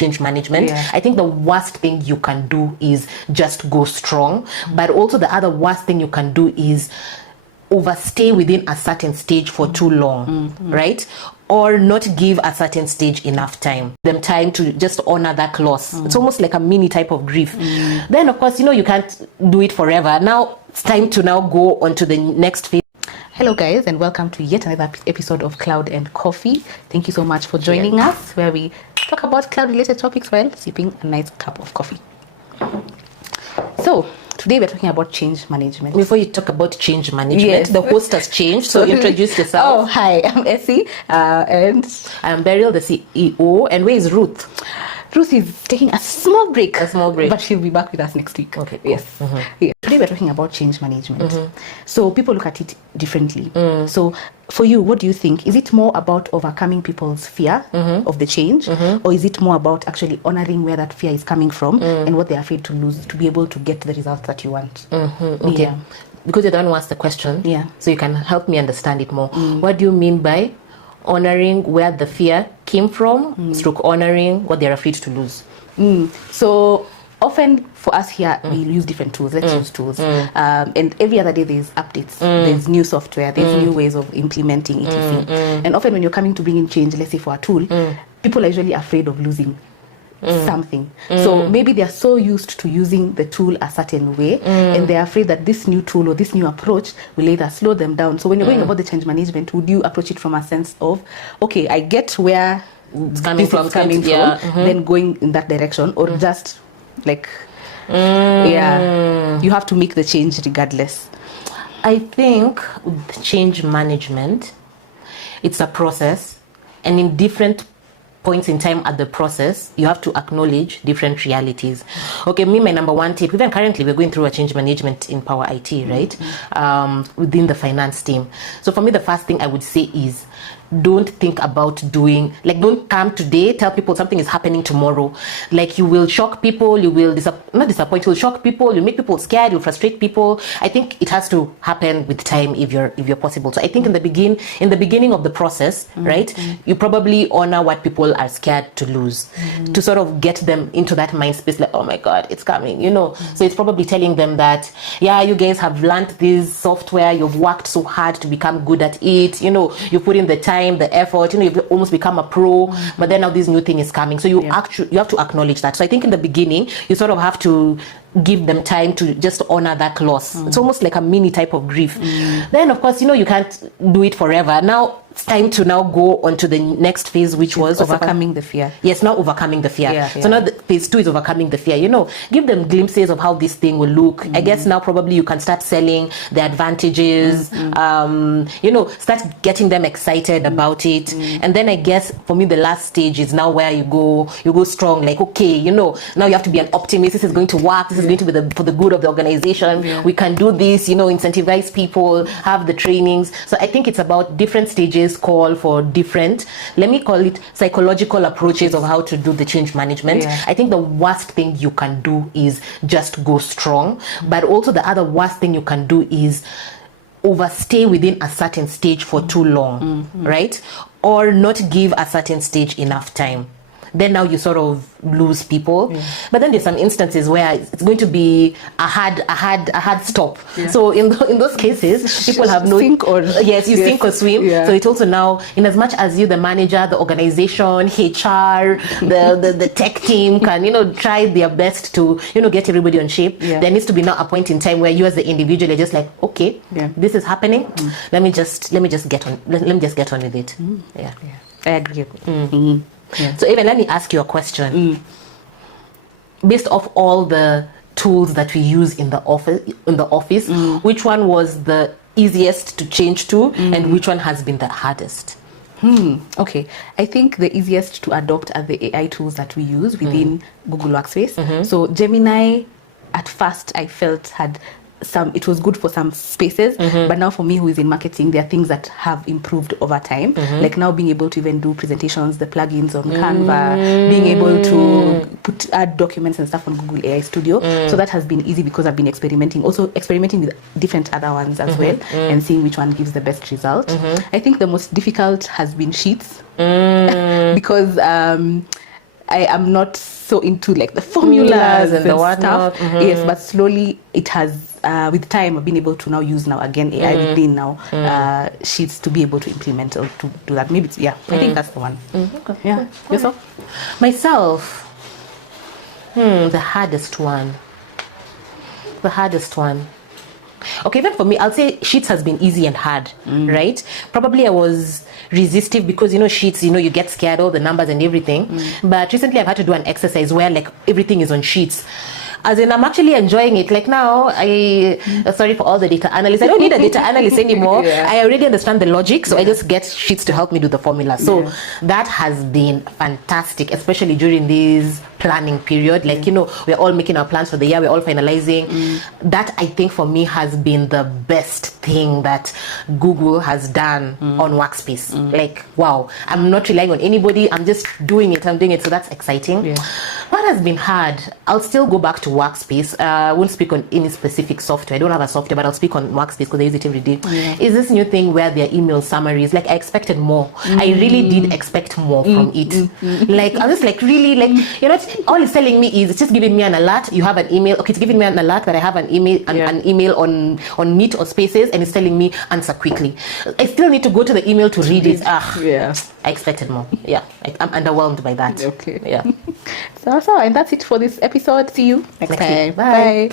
change management. I think the worst thing you can do is just go strong, but also the other worst thing you can do is overstay within a certain stage for too long, right? Or not give a certain stage enough time to just honor that loss. It's almost like a mini type of grief. Then of course, you can't do it forever. Now it's time to now go on to the next phase. Hello guys, and welcome to yet another episode of Cloud and Coffee. Thank you so much for joining us, where we talk about cloud related topics while sipping a nice cup of coffee. So today we're talking about change management. Before you talk about change management, the host has changed, so introduce yourself. Oh, hi, I'm Essie, and I'm Beryl, the CEO. And where is Ruth? Ruth is taking a small break, but she'll be back with us next week. Okay, cool. Yes. Yeah. Today we're talking about change management. So people look at it differently. So for you, what do you think? Is it more about overcoming people's fear of the change, or is it more about actually honoring where that fear is coming from and what they're afraid to lose to be able to get the results that you want? Okay. Yeah. Because you're the one who asked the question, so you can help me understand it more. What do you mean by honoring where the fear came from, stroke honoring what they're afraid to lose? So often for us here, we use different tools. Let's use tools. And every other day there's updates. There's new software. There's new ways of implementing etc. And often when you're coming to bring in change, let's say for a tool, people are usually afraid of losing something. So maybe they're so used to using the tool a certain way, and they're afraid that this new tool or this new approach will either slow them down. So when you're going about the change management, would you approach it from a sense of, okay, I get where it's coming from, then going in that direction, or just like you have to make the change regardless? I think with change management, it's a process, and in different points in time at the process, you have to acknowledge different realities. Okay, my number one tip, even currently we're going through a change management in Power IT, right? Within the finance team. So for me, the first thing I would say is, don't think about don't come today, tell people something is happening tomorrow. Like, you will shock people, you will not disappoint, you'll shock people, you make people scared, you frustrate people. I think it has to happen with time if you're possible. So I think in the beginning of the process, right, you probably honor what people are scared to lose, to sort of get them into that mind space, like, oh my God, it's coming, So it's probably telling them that, yeah, you guys have learned this software, you've worked so hard to become good at it, you put in the time, the effort, you've almost become a pro, but then now this new thing is coming. So you have to acknowledge that. So I think in the beginning, you sort of have to give them time to just honor that loss. It's almost like a mini type of grief. Then of course, you can't do it forever. Now it's time to now go on to the next phase, which was overcoming the fear. Yes, now overcoming the fear. So now phase 2 is overcoming the fear. Give them glimpses of how this thing will look. I guess now probably you can start selling the advantages, start getting them excited about it. And then I guess for me, the last stage is now where you go strong, like, okay, now you have to be an optimist. This is going to work. This is going to be for the good of the organization. We can do this, incentivize people, have the trainings. So I think it's about different stages call for different, let me call it, psychological approaches of how to do the change management. I think the worst thing you can do is just go strong, but also the other worst thing you can do is overstay within a certain stage for too long, right? Or not give a certain stage enough time. Then now you sort of lose people. But then there's some instances where it's going to be a hard stop. So in those cases, people have no sink or sink or swim. So it also now, in as much as you, the manager, the organization, HR, the tech team can try their best to get everybody on shape, there needs to be now a point in time where you as the individual are just like, okay, this is happening. Let me just get on with it. I agree. So even let me ask you a question. Based off all the tools that we use in the office, which one was the easiest to change to, and which one has been the hardest? Okay, I think the easiest to adopt are the AI tools that we use within Google Workspace. So Gemini, at first I felt it was good for some spaces, but now for me who is in marketing, there are things that have improved over time, like now being able to even do presentations, the plugins on Canva, being able to add documents and stuff on Google AI Studio. So that has been easy because I've been experimenting with different other ones as well, and seeing which one gives the best result. I think the most difficult has been Sheets, because I am not so into like the formulas and the stuff. whatnot. Yes, but slowly it has, with time, I've been able to now use now again AI within now sheets to be able to implement or to do that. Maybe it's, I think that's the one. Okay. Yeah. Yourself? Myself, the hardest one. Okay, even for me, I'll say Sheets has been easy and hard, right? Probably I was resistive because, Sheets, you get scared, all the numbers and everything. But recently I've had to do an exercise where like everything is on Sheets. As in, I'm actually enjoying it. Like now, sorry for all the data analysts. I don't need a data analyst anymore. I already understand the logic, so I just get Sheets to help me do the formula. So that has been fantastic, especially during this planning period. Like, we're all making our plans for the year, we're all finalizing. That, I think, for me, has been the best thing that Google has done on Workspace. Like, wow, I'm not relying on anybody. I'm just doing it. So that's exciting. What has been hard? I'll still go back to Workspace. I won't speak on any specific software. I don't have a software, but I'll speak on Workspace because I use it every day. Is this new thing where there are email summaries? Like, I expected more. I really did expect more from it. Like, I was like, really, like, all it's telling me is it's just giving me an alert. You have an email. Okay, it's giving me an alert that I have an email, an email on Meet or Spaces, and it's telling me answer quickly. I still need to go to the email to read it. I expected more. I'm underwhelmed by that. Okay. Yeah. So, and that's it for this episode. See you next time. Bye.